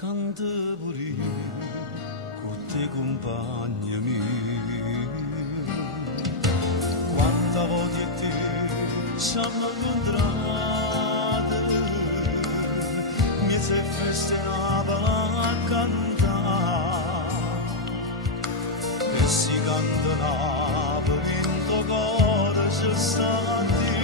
cantaburi con te compagni quanta volte te ci hanno incontrato mi sei festinata a cantare e si cantava in tuo cuore c'è stato